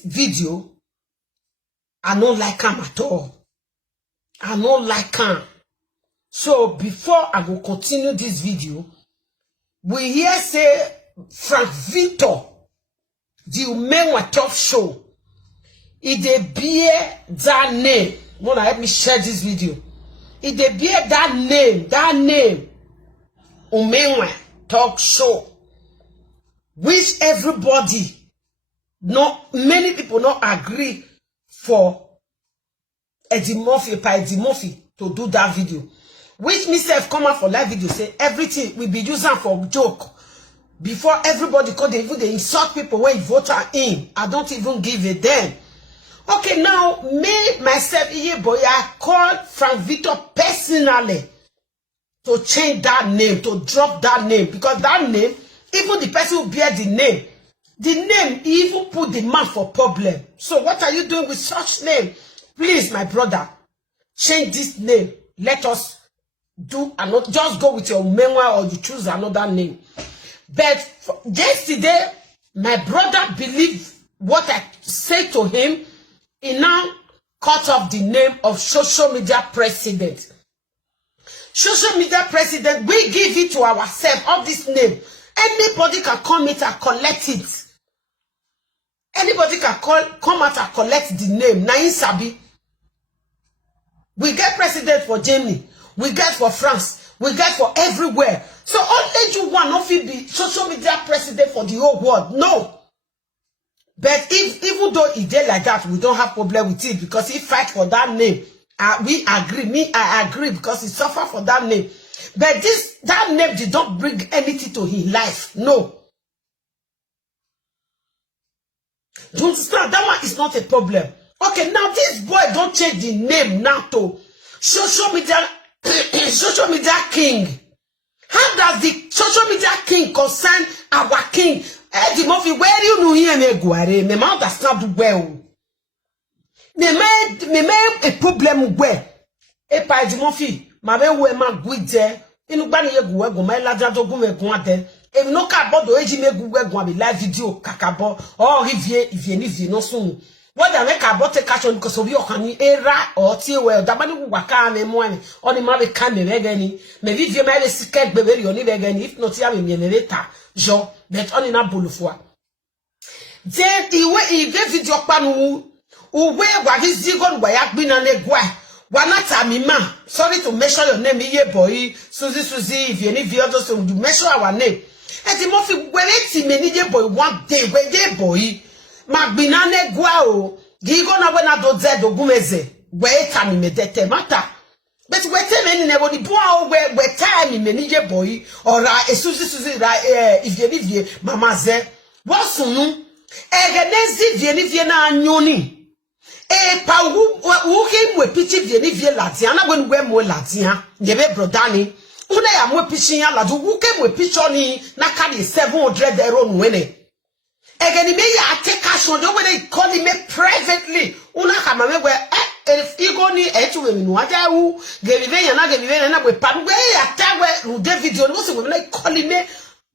this video, I don't like him at all. I don't like him. So before I will continue this video, we hear say Frank Victor, the men were top show. It dey bear that name. Wanna help me share this video? It dey bear that name. Umenwa talk show. Which everybody, many people not agree for Eddie Murphy to do that video. Which myself come out for live video say everything we be using for joke. Before everybody call they insult people when you vote in. I don't even give a damn. Okay, now me myself I call Frank Victor personally to change that name, to drop that name, because that name, even the person who bear the name even put the man for problem. So what are you doing with such name? Please, my brother, change this name. Let us do another. Just go with your memoir or you choose another name. But yesterday, my brother believed what I said to him. He now cut off the name of social media president. Social media president, we give it to ourselves of this name. Anybody can come in and collect it. Anybody can come out and collect the name. Nain Sabi. We get president for Germany. We get for France. We get for everywhere. So only you want not be social media president for the whole world. No. But even though he did like that, we don't have problem with it because he fight for that name. We agree. I agree because he suffer for that name. But that name did not bring anything to his life. No. Do you understand? That one is not a problem. Okay, now this boy don't change the name now to social media king. How does the social media king concern our king? Eddie Murphy, where you know here me guare? Me ma understand well. Me a problem where? Epa Eddie Murphy, ma be we ma guide. Inu gba ni ye guwe go ma laja to gun me gun ate. E no ka bodo eji me guwe gun abi live video kakabo. Oh ivie no sun. What da make about take action because of your honey era or tie well da bani waka me mo ani. Oni ma be kan me vegani. Me vivie ma be siket bebe oni vegani. If not ya me later. Jo, but on in a bulufwa. Then he gave video panu uwe wagizigon wayak binanegwa. Wanata mima. Sorry to mention your name, ye boy. Suzy, if you need videos to measure our name. And the Murphy, when it's many ye boy one day, where ye boy. Magbinane guao. Gigona when I do zedo gumeze. Where time me dete matter. But we tell me never the boy where time me nije boy or Suzy if you live here, Mama ze. What's soon? Egenezi vie na nyoni. Pa who came with pitchy vie Latiana when we more Latina. Yebe brodani. Una ya mwe pitching ya ladu who came with pitchoni na kadi 700 euro winning. Egeni me ya take cash on the way they call me privately. Una kama me where igoni etuwe minuaja u gevive na we panwe atawe David no se we na call me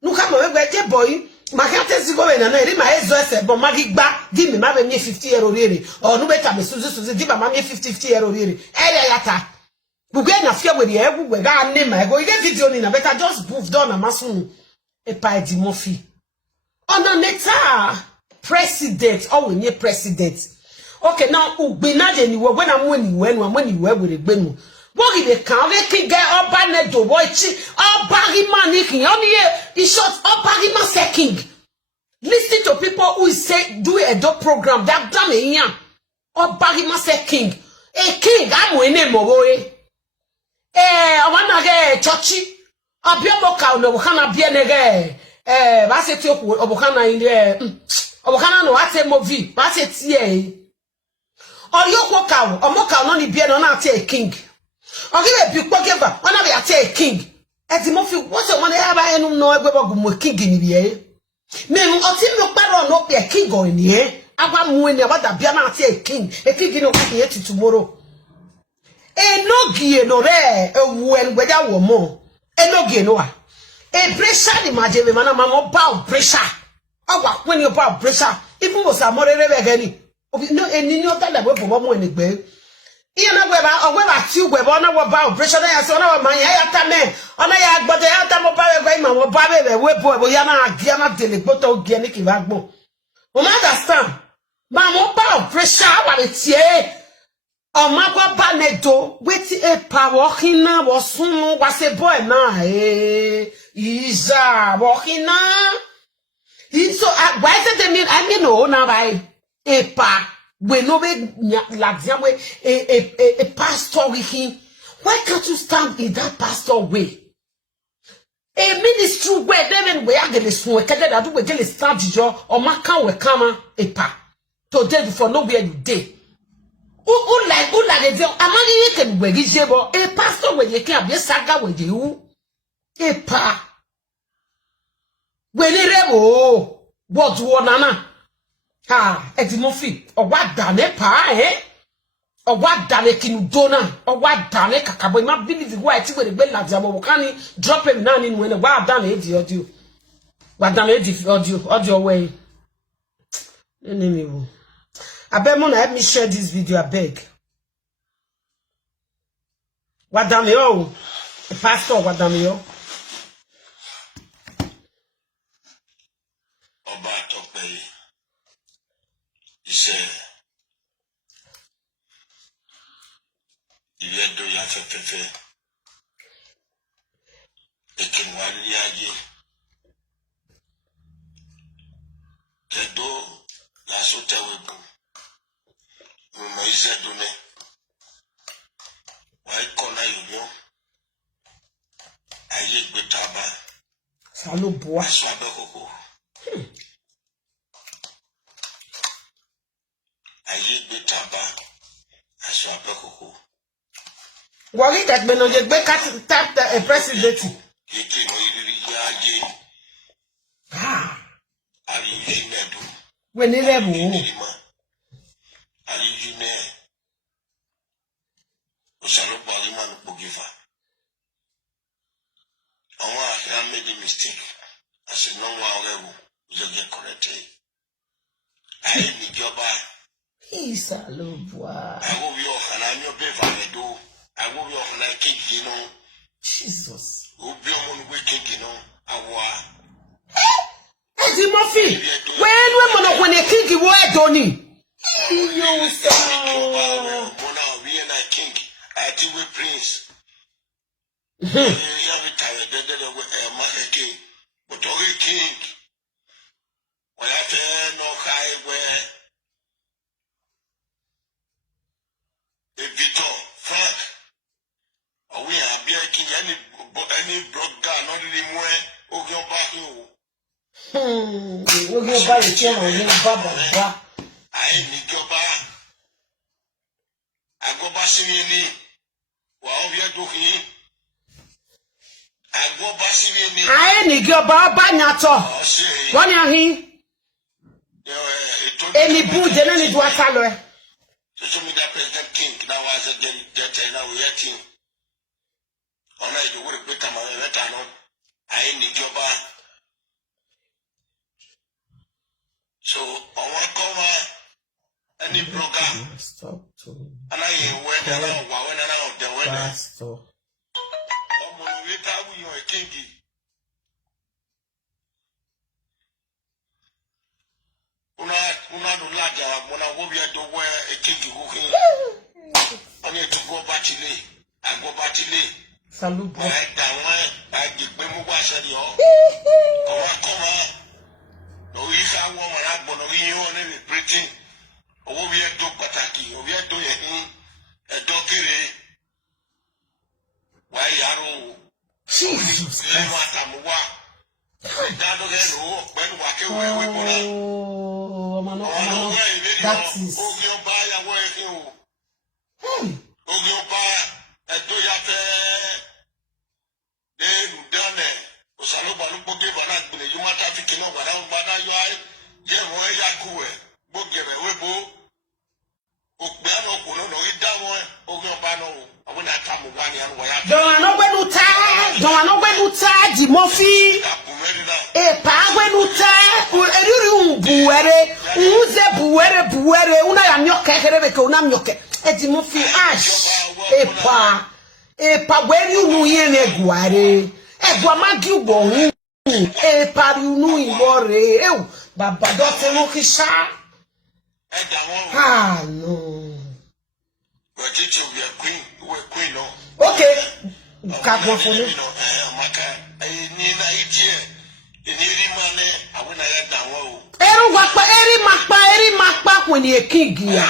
nu kama we je boy makate zigo we na ri ma ezo ese bo magigba give me ma be 50 euro rere or nu beta me suzu di ba ma 50 euro rere ere yata bugwe na fia we de egwu we ga name ma go get video ni na better just move down na masun Epa Eddie Murphy on neta president or we need president. Okay, now ugbinaje ni when I'm when you with the gbenu. What if they can get oba ne do boy chi oba man he shot oba man say king. Listen to people who say do a dog program that damn here. Oba man say king. A king I'm winning boy. Wanna get churchy. Obiomoka no kana bia nege ba se ti oku obokana ile obokana no ate movie ba se tie Oyoko cow, Omoka no ni bia no na ate king. Ogive bi pokeva, ona be ate king. Eddie Murphy, what the one eba enu no egbe mo king ni bia. Me oti me paro no be king go ni e. Aba mu ni aba da bia na ate king. E king no ka ye tomorrow. E no gie no re ewu en gbeja wo mo. E no gie no a. E pressure ni majebe mana mama ba pressure. Owa when you ba pressure. Even was a more regani. No, and you know that we're for 1 more in the bay. You know where I two web on our bow, pressure, I saw my ayatame, on a yard, but the Atamo or Babe, Webo, Yana, Giana, Deliboto, Gianic, Vagbo. Well, understand. Mamma bow, pressure, what it's here. Oh, my baneto, wait a walking now was soon was a boy now, Isa walking now. So, why did they mean? I mean, no, now I a pa. We know a pastor with him. Why can't you stand in that pastor way? A ministry where them we are getting so we can't do we get stand job or maka we come a pa. Today for nowhere you day. Who like the deal? Among you can we give a pastor when you can't be saga with you. A pa. When it what one nana. Ha, Edimofi, or what done pa, eh? Or what done kin dona, or what done kakabo, my believe the white with the bell of Zamokani, drop him none in when a wild done it, or do. What done it, or your way. Anyway, I beg Mona, help me share this video, I beg. What done yo? Pastor, what done yo? Yedo ya fefefe ekinwali aje kedo la sota webu mumaize dune wai kona yoyo aye gbetaba Salo boa so abekoko aye gbetaba aso abekoko. Worry that men on the back tap the president. Ah, when they have I made a mistake. I said, no, you get corrected. I need your bar. He's a low boy. I will be off and I'm your baby. I will be off like cake, you know. Jesus. Will be on wicked, you know. I war. Eddie Murphy. When a king, you were Donny. You so. Mona, we and I king. I think we prince. You have a tired, the king. But only king. When I fell no high where. Victor, Frank. We are breaking any broke down, not anymore. Oh, go back you. We'll go buy a chair and Baba. I need your bar. I go back to while we are doing. I go back to I need your Baba Nato. One are he? Any boo, then any do a color. So show me that President King now as a get now we are team. On I do work become a veteran. I need your bar. So on one cover any broker. Stop to And I went around the weather. pastor. You are a king. Una do laja, mona wobia do wear a king who I need to go back to me. I go back to me. Salute. I give me more wash at you. Come on. No, if I want my husband, you want to be pretty. Or we are do pataki, or we are doing a donkey. Why are you? Jesus. Oh, man, that is. Don't know when you tie the Murphy. E pa when you tie, buere, were una ya myoke herebe ke una myoke Eddie Murphy ash epa where unu ye ne guare egwa magi ugbo hu epa unu iwore baba do te mo kisha ah no okay kakwa for me eri makpa when he king ya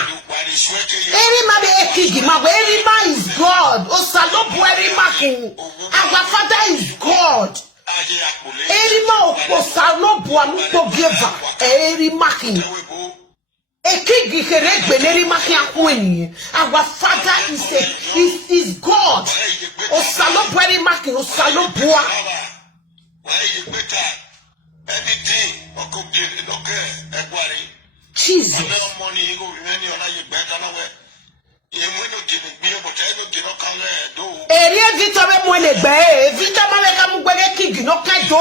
eri ma be king ma eri ma is God osalopo eri making our father is God eri ma osalopo anupo giver eri making a king keregbe eri making akweni our father is God osalopo eri making osalopo Jesus. Eri Victor be mo le gbe Victor ma be ka mu gbe king no ka do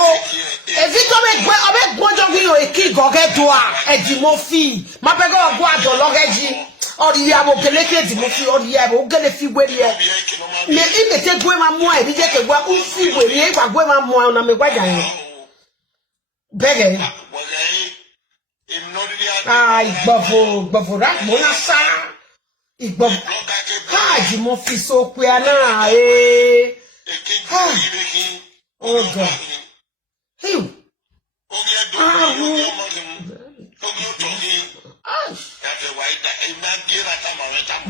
e Victor be gbe obe gbojo gbe yo e king go ge do a Eddie Murphy ma be go go ado lo ge ji ori ya mo gele ke Eddie Murphy ori ya mo gele fi gbe ri e me inde te gbe ma mu e bi je ke gwa u fi gbe ri e gwa gbe ma mu na me gwa jan bege Igbofo rat mona sa Igbofo Eddie Murphy so kwe na oh God hey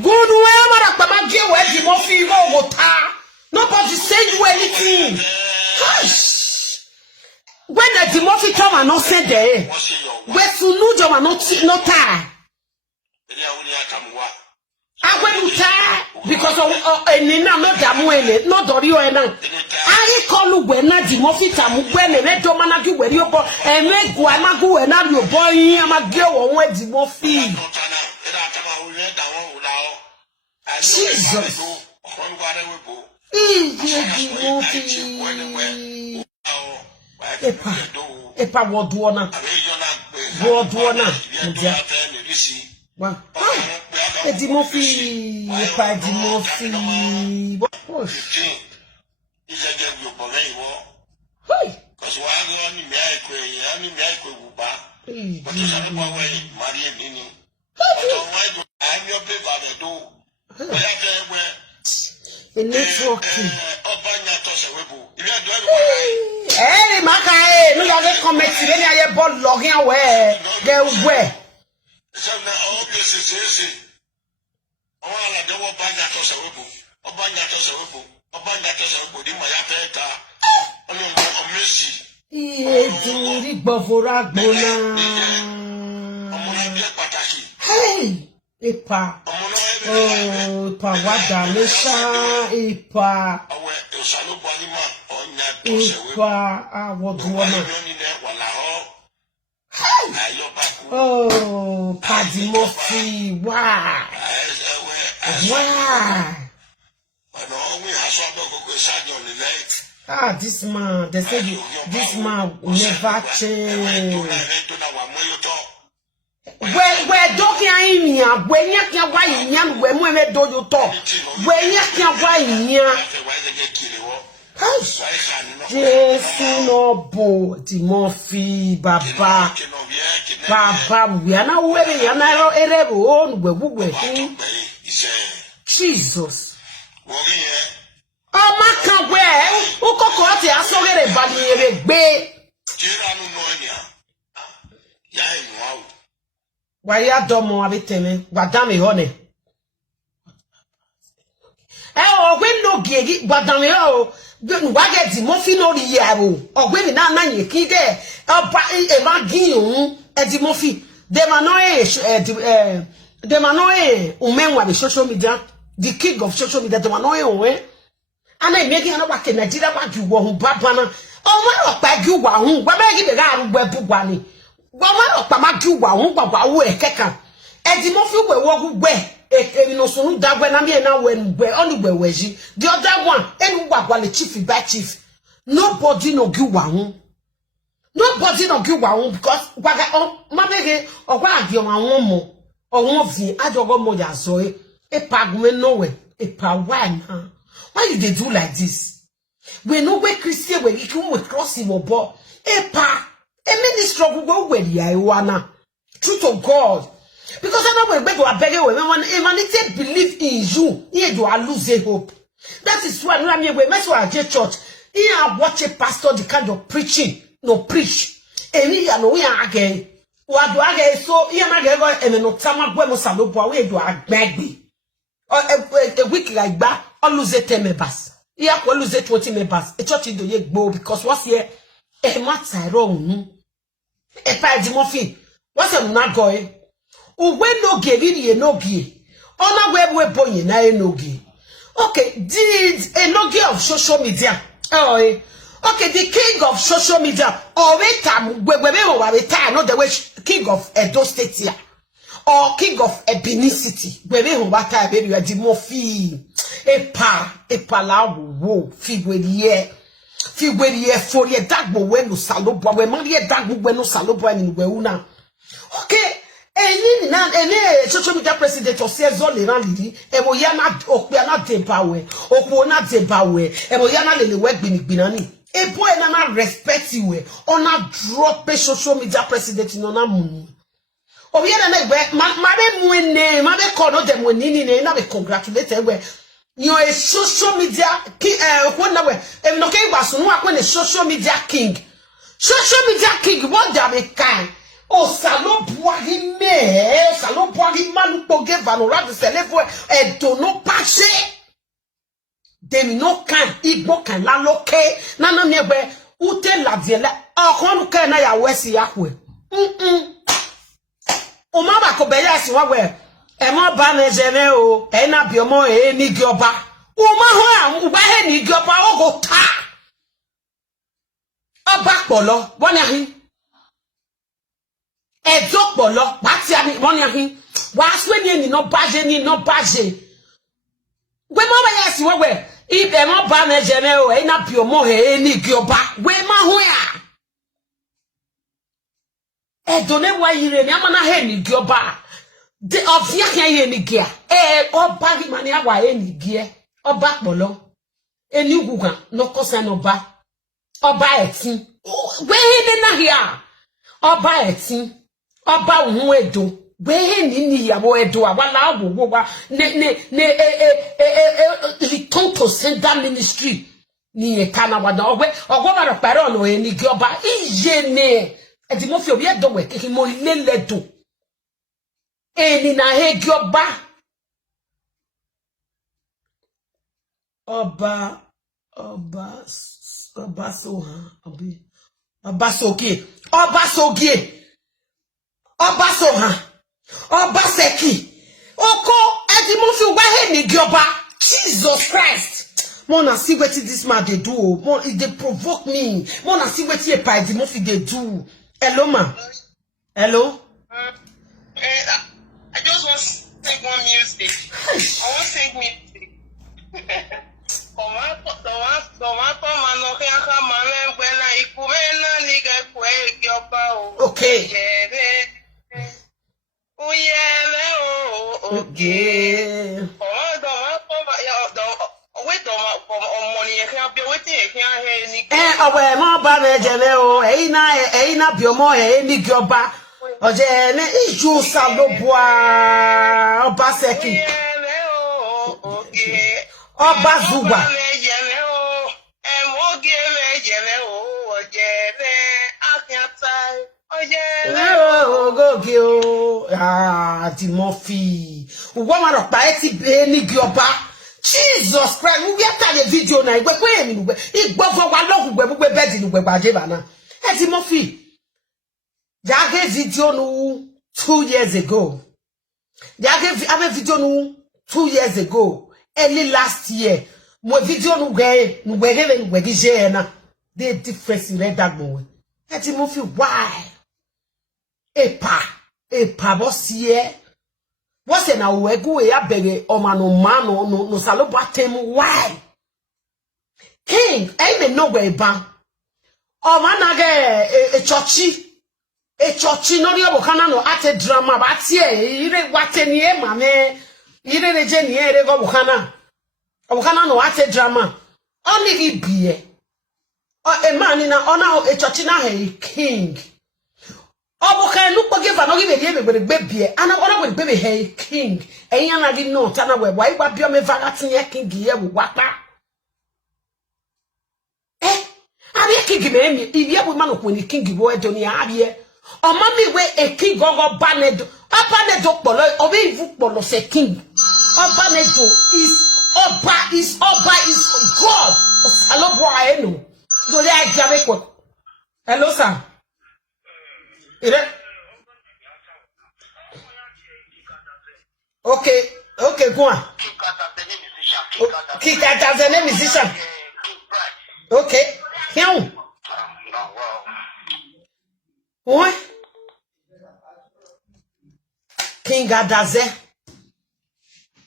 good way mara pa ma ge we Eddie Murphy go ta nobody say you anything when Eddie Murphy come and not say there where to no job and not tie because of enina no damu ene no dori o ena ari kolu gbe na Eddie Murphy tamu gbe ne do manaju gbe ri obo emegu amagu e na ri obo yin amage wo Eddie Murphy Jesus Epa wodona Wa Eddie Murphy Epa Eddie Murphy Hey, Maka, no longer comment to any of your ball logging away. Get where? Hey, Epa. Oh, Epa, what the Epa. Epa, what do oh, Eddie Murphy, wow. Wow. Ah, this man, they said this man never change. Where doki ainia, when you can buy yan, when we do you talk, when you can buy yan. Jesus no bo Eddie Murphy, Baba, we are not wearing an arrow erebo on we Jesus. Oh, my can wear, who cocotte, I saw it, but you be. Why ya domo abiteme, wadame honey. Oh, when no gig, wadame oh, wage Eddie Murphy no yabo, or when na ye kide, or ba evangin, Eddie Murphy, they manoe, umenwa the social media, the king of social media, the manoe, and I make another work in Nigeria, what you want, Babana, oh, my, bag you one, what I give a guy who bubani. Wama opamaju wa won gba wo ekeka Eddie Murphy we wo gbe e no sunu dagwe na me na we gbe onu gbe weji the other one enu gba le chief by chief nobody no gi wa hun because waga o ma bege ogwa agi o awon mo won vi ajogo mo ya so e pa gume no we e pa why na why you dey do like this we no we Christian we you we cross him obo e pa e ministry go we ya iwana true to God because I know we go abeg we when humanity believe in you you lose hope. That is why we mess with church. Here I watch a pastor the kind of preaching no preach. Emi ya no we again. Wa do again so here na go and no tama gwe mo salopo we do agbegbe. A week like that all lose 10 members. Here ko lose 20 members. A church do ye gbo because what's here e matter wrong. E pa di mo fi. What's a na go e? Uwe no ge ri no gi. Ona we boyin na e no gi. Okay, did a logi of social media? Oh, okay, the king of social media. Or wait, not the way king of Edo State here, or king of Ebony City. Baby, who what time baby? The more fee a la wo fee with ye for ye dark bo when no salobo when money dark when no salobo and we una. Okay. Any social media president or says all around Lily, and we are not debawe, or not debawe, and we are not in the work binani. A boy and not respect you, or not drop a social media president in on a moon. Or we are not Madame Winnie, Mother called them when Nini, and I congratulated where you're a social media king, one way, and no king was no one a social media king. Social media king, what they kind. Oh, salon boiri me, salon boiri manu poge vanora de célèbre et dono passé. Dem no kan, igbo kan la loke, nana nebe, ute la diele, akon ke na ya wesi yakwe. O ma ba ko beya si wa we, e mo ba na jene o, e na bi omo e ni gioba. O ma ho am, u ba he ni gioba o go ta. Oba polo, wona hin. Polo, bati ani money ahin. Wa aswe ni no baje. We mo ba yesi we if e mo ba na jene o e na pio mo he ni gioba. We ma ho ya. E done wa yire ni amana he ni gioba. De ofia kan ye ni gia. Oba gi mani awa e ni gie. Oba polo. Eni gugan no kosa no ba. Oba etin. We ni na hia. Oba etin. Oba hu edo we ni yawo edo awala wo wa ne return to sender ministry ni e kana wa da ogwe ba ro pare ono e ni gi oba iye ne e di mo fi obi edo we keke mo ile ledo e ni na he gi oba so ha obi oba sogie Obasoha, Obaseki, Oko, Edimofi, why he Nigioba? Jesus Christ! Mona see what this man they do. They provoke me. Mona see what he by Edimofi they do. Hello, ma. Hello? I just want to take one music. I want to take music. Okay. Okay. Awe mo ba na jele o na biomo ni gioba oje ne iju salobua Obaseki Oba Zuba Timothy. Woman of Piety Benny Gioba. Jesus Christ, we have the video now. It go for one long we bed in Webajevana. Timothy. Jage video no 2 years ago. Jage have a video no 2 years ago. Early last year. Mo video no we na. They difference in red that boy. Timothy, why? Epa bosie what's na wegu e abege omano no salobo atem why king I may know where ba o manage e chochi e chochi no ri obukana no ate drama ba tie ire wate ni e mame ire reje ni ere go obukana no ate drama oni gi bie o e mani na ona e chochi na he king obuka nu poge fa no gi be die bie ana ona go be he king eyan na di no ta na we wa igba bio me vaga tinye king ye wo wapa abi king me mi ibi e man ko ni king wo edo ni abi o mami we e king gogo banedo abanedo polo obi ivu polo se king abanedo is oba is God osalobo aenu do le ajabe ko hello sir ire okay go on Kika the name musician okay here Oi? King Adaze.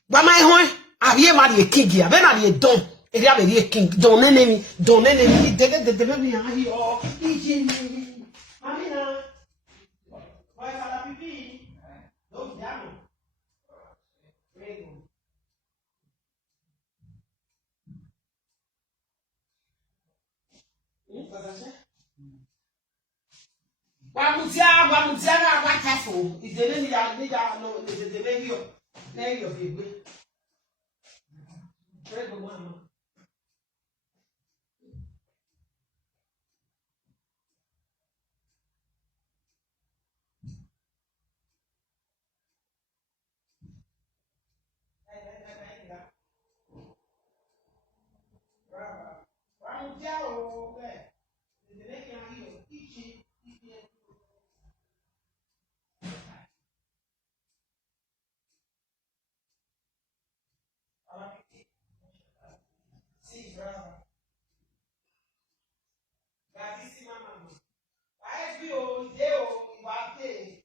Ba mai hon, abie ma de king ya, be na de don. E dia be de king, don enemy, de me ahi o. Iji ni. Amina. Why fala pipi? Do diamo. Prego. Wamutia na watafo. Izele ni ya no de medio. Na yo bigwe. Prego mama. Wamutia o be. Izele ki ahi o ichi. Sì, brava. Bravissima mamma. Vai più, ideo, batte.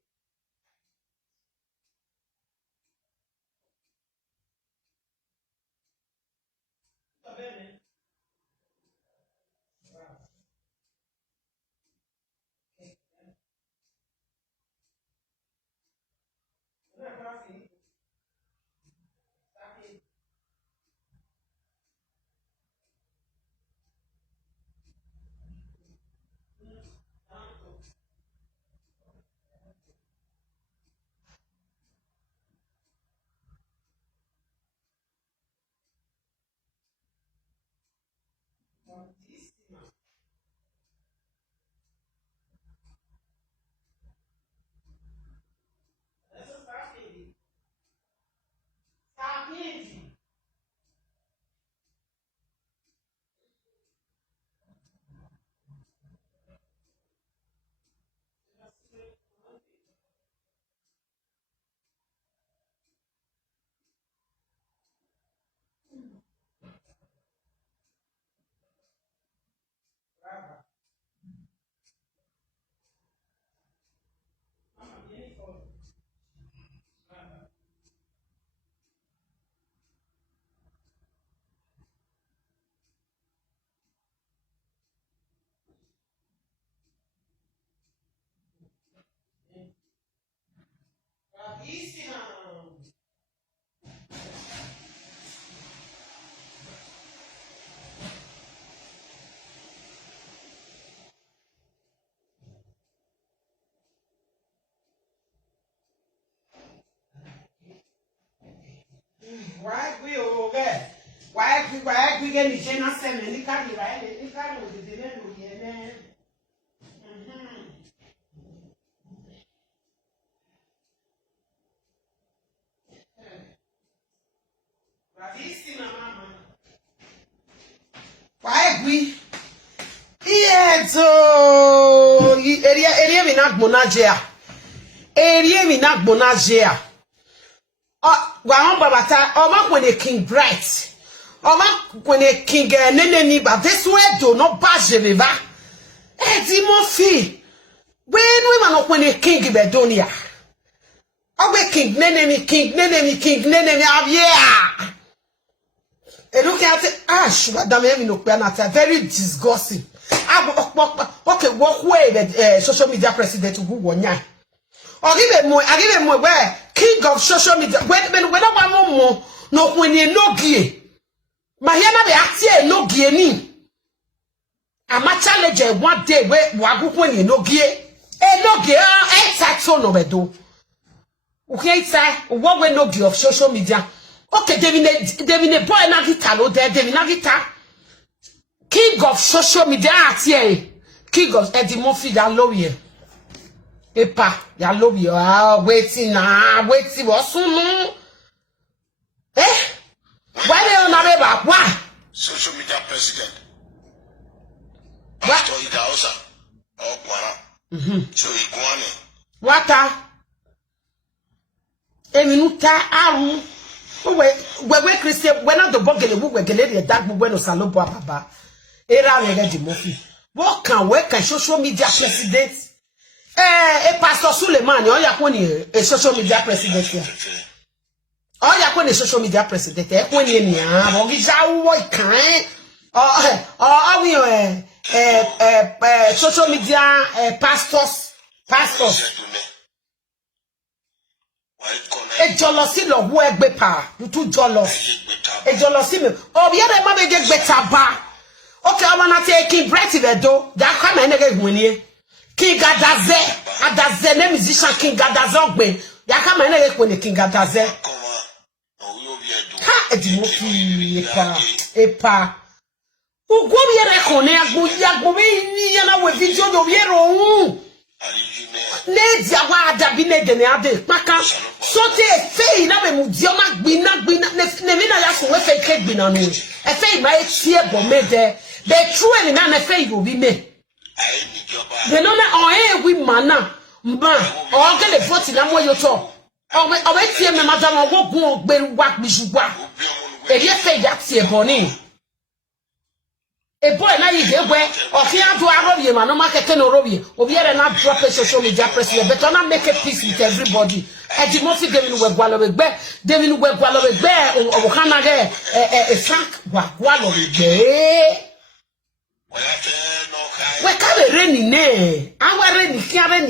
Va bene? Brava. Non è ancora finito. Sta finito. Tanto. Tantissima. Adesso sta a piedi. Sta a piedi. Brava. Mamma, vieni fuori. Brava. Bravissima. Vai qui o che? Vai qui che mi c'è una seme, ni cari vai, ni cari o di ne lo viene. Bravissima mamma. Vai qui. Iezo, erie mi na gbonajea. Erie mi na gbonajea. Wa on babata, o ma kwene King Bright. O ma kwene King nene ni ba this way do no bajeriva. Di mo fi. We no ma no kwene King bedonia. O we King nene mi avia. And look at it, Ash, madam, no very disgusting. okay, walk away the social media president who won ya. Or give him where king of social media. When I want no when you no gie. Mahana be actie no gie ni. Ama challenge one day where wagu when you no gie. No gie so no bedo. Okay, sir, what we no gie of social media. Okay, Devine boy na guitar no there, Devine na guitar. King of social media here. King of Eddie Murphy ya lawyer. Epa, ya lawyer. Waiting what's no? Why they on about why? Social media president. What? So he also. Oh, Guana. So he Guana. Wata. Eminuta aru. We Christian, when not the boggle, we get the dark bueno salopo papa. Era Eddie Murphy. What can work a social media president? Pastor Suleiman, all ya kwani a social media president here. All ya kwani social media president, kwani ni ah, ogija wo kan. Social media pastors. E jolosi lo wo egbe pa, you too jealous. E jolosi me. Oh, ya re ma be ge gbeta ba. Okay, I wanna take King Bright the do. That come and get winnie. King Gadaze, name musician King Gadazogbe. That come and get winnie King Gadaze. Ha, Eddie Murphy, epa. Who go here recone, go be na we video do yero. Nedi awa adabine de ne ade. Maka, so te fei na me mudioma gbina ne mi na ya so we fe ke gbina no. E fei ma e tie bo me de. The true and na fe you be me. The no na we mana mba o get the 40 na mo yo to. O we tie me madam o gun ogbe wa bisugba. E ye fe ya tie boni. E boy na yi gegwe o fi ado arobie ma no market no robie. Obi ere na drop social media president but na make a peace with everybody. Eddie Murphy Devin we gwalo we gbe o kana ge Frank gwalo we gbe. We can't rain ne. Our rain can.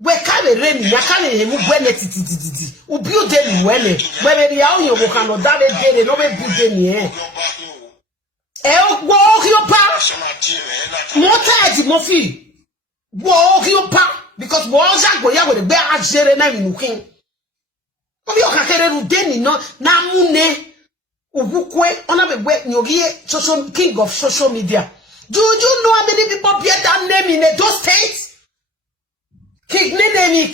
We can't rain. Ya can't remove when it is. U build them when where the own you can that day, no be build them. Walk your pa. Mota Eddie Murphy. Walk your pa. Because walls are going with the bear at Serena in King. Of your Kakere Deni no Namune. Ubukwe onabe nyogie social king of social media. Do you know how many people bear that name in those states? King Nenemi.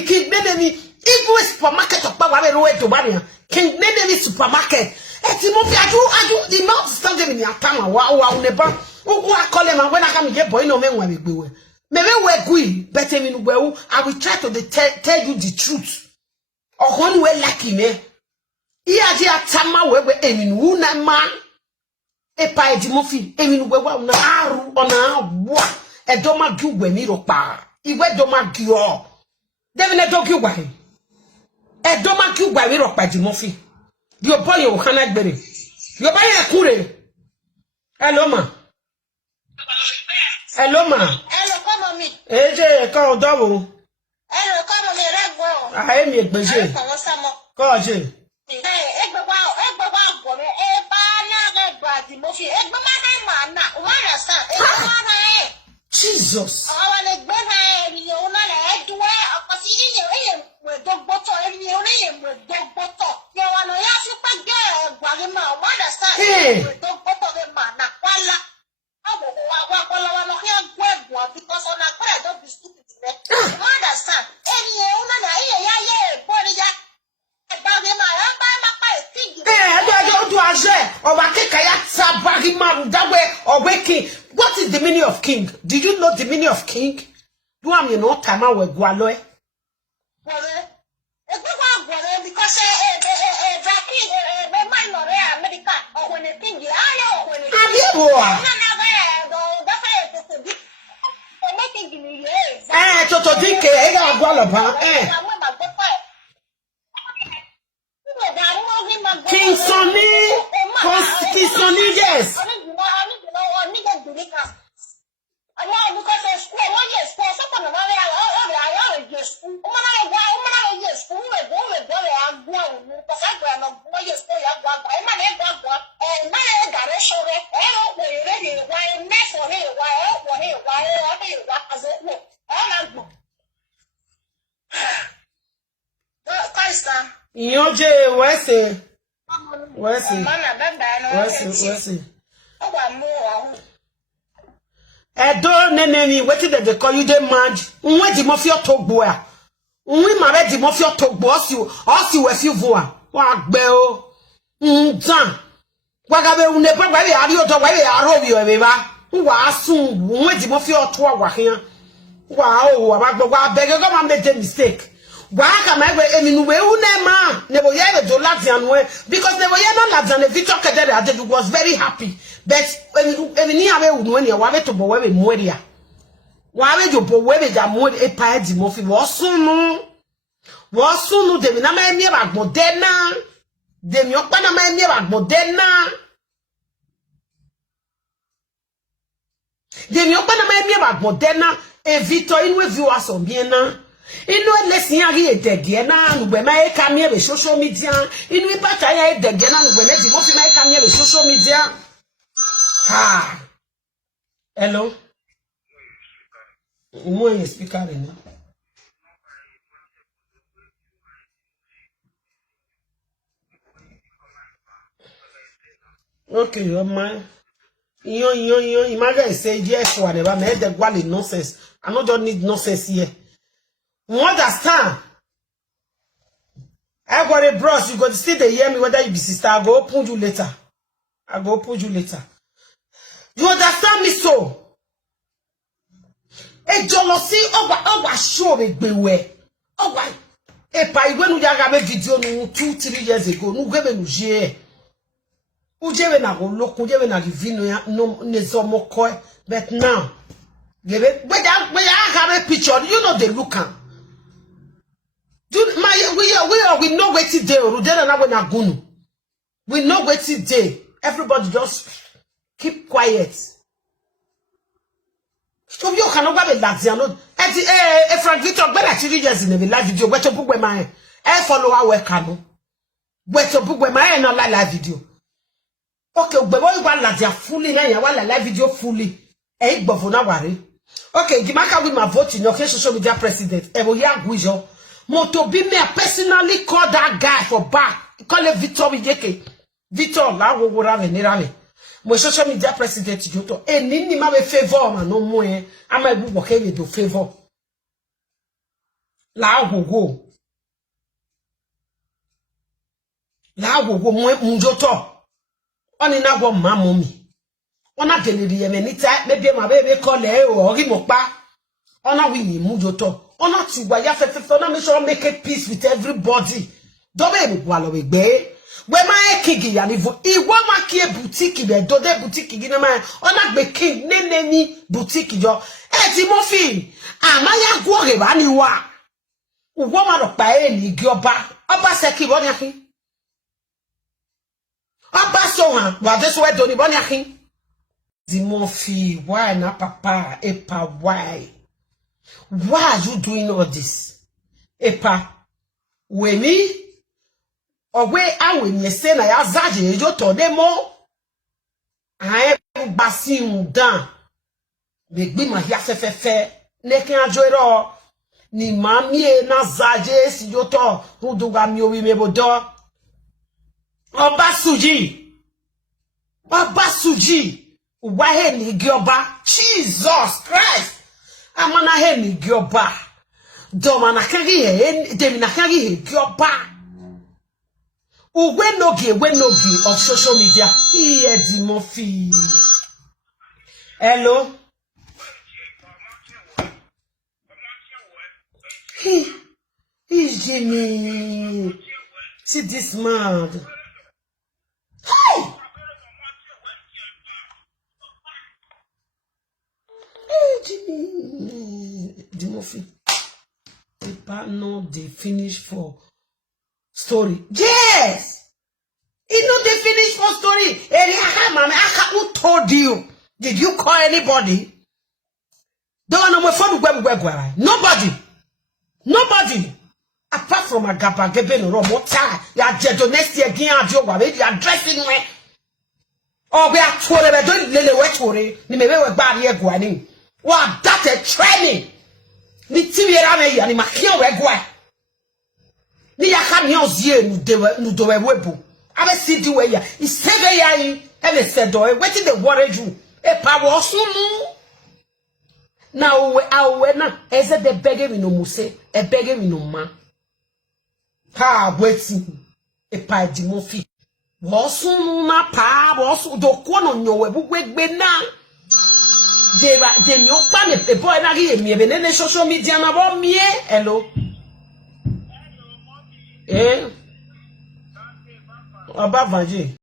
Even supermarket of Power Road to Barrier. King Nenemi supermarket. Eddie Murphy, I do the mouth stand them in your town. Wow, never. Who I call him and when I come here, boy, no man will be good. Maybe we're good, better in well. I will try to tell you the truth. Or one way lucky me. Iya dia tama wewe eminu na ma epa Eddie Murphy eminu wewe na aru ona wa edoma giwe mi ropa iwe doma gio devine dogi wa edoma giwe mi ropa Eddie Murphy dio boy o kana gbere yo ba ye kure hello ma Hello, come on me. Eje ka odowo Hello, come on me. Regbo. Ah emi egbeje ko je Jesus. Hey. What is the meaning of king? Did you know the meaning of king? Do I mean no time I will go alone? King Sonny, yes. want because of school. I want yes, school. Some of them I yes, school. Yes, school. We go. I go. Because I go. No, yes, school. I go. I go. And my got a show. I don't ready. Why mess on it? Why as it look. I go. Kaista. Inyoje, where's it? Oh, I'm more. Edo nenemi wetin dey call you dey mad nwe di mo fi otogbo a nwe ma be di mo fi otogbo osi we fi vo a wa gbe o ntan wa ga be une pa gba be ari odo wa be aro bi o be ba wa sun nwe di mo fi oto wa hian wa o wa ba gbo wa be go ma make mistake wa ka ma gbe emi nu we une ma ne bo ye be do latian we because ne bo ye na latian Victor Kedere Adeju was very happy. But when ni abe unu ni wa be to bo we be mueria wa be jo bo we be ja mu e pa di mo fi wo sunu de mi na ma mi ba gbodena de mi opa na ma mi ba gbodena de mi opa na ma mi ba gbodena e Victor inu viewers on bien na inu lesin ari edege na nugbe ma e ka mi be social media inu ipata ya edege na nugbe na di mo fi ma e ka mi be social media. Ah, hello. Mo yin speaker ni. Okay, your man. You imagine say yes whatever. Me the gwale nonsense. I no just need nonsense here. You understand? I got a bros. You got to see the hear me whether you be sister. I go open you later. You understand me so? E jealousy owa show me gbewe. Owa e pa iwe nu ya me video nu 2-3 years ago nu gbe nu je. Uje na go look, uje na vino ya no ne so moko but now gebe we have a picture you know they look am. We know wetin dey o dey na we na gunu. We know wetin dey. Everybody just keep quiet. So you cannot go with that. Frank Victor, when I 3 years in the live video, where to book with my follow our cano. Where to book with my not live video. Okay, but what you want that fully here, you want live video fully. But for now, worry. Okay, Gimaka with my vote in your social media president. Eboya Guijo. Moto be me personally call that guy for back. Call it Victor Bijeke. Victor, la wo rave ni rave. Mo social media president joto e nini ma be favor ma no mo e ama bu bo ke do favor la gogo mo joto oni na go ma mo mi ona geleri ye me nita me bi ma be call e o ri mo pa ona wi ni mo joto ona ti gba ya fefe ona me sure make a peace with everybody do be mo wa lo be gbe. Where my king ya nivo I wa ma ki boutique be do de boutique gi na ma ona gbe king neneni boutique jo e ti mo fi ama ya go re ba ni wa wo ma do pa e ni gi oba se ki bo ni akin oba so han wa de so e do ni bo ni akin di mo fi why na papa epa why are you doing all this epa we me Owe awe nye se na ya zaje ejo to de mo ae basi undan begbi ma ya fefefe neke ajoiro ni mami e na zaje si jo to ruduga mi owi mebodo Obasuji uwa he ni gioba Jesus Christ amana he ni gioba do mana kagi he demi na kagi he gioba we no give of social media. He mo fi. Hello. He's Jimmy. See this man. Hey. Hey Jimmy. Dimofi. Paper no they finish for story. Yes. It not the finish for story. Who told you? Did you call anybody? Don't want to phone where nobody. Apart from a gaba gebe no mota, ya jedo next year again adio wa be ya dressing we. Oh we are tore be don lele we tore. Ni me we gba ye gwa ni. Wa that a training. Ni tibiera na ya ni makia we gwa. Ni ya ka mi ozie nu do we webo. Abe si di we ya. Isebe ya yi e le se do wetin dey worry you. E pa wo sunu. Now we na eze de bege mi no muse, e bege mi no ma. Ha waiting e pa di mo fi. Wo sunu na pa wo su do ko no nyowe bu gbegbe na. De mi o pa me pe boy na ri emi e be ne social media na bo mie. Hello. Oba vanji.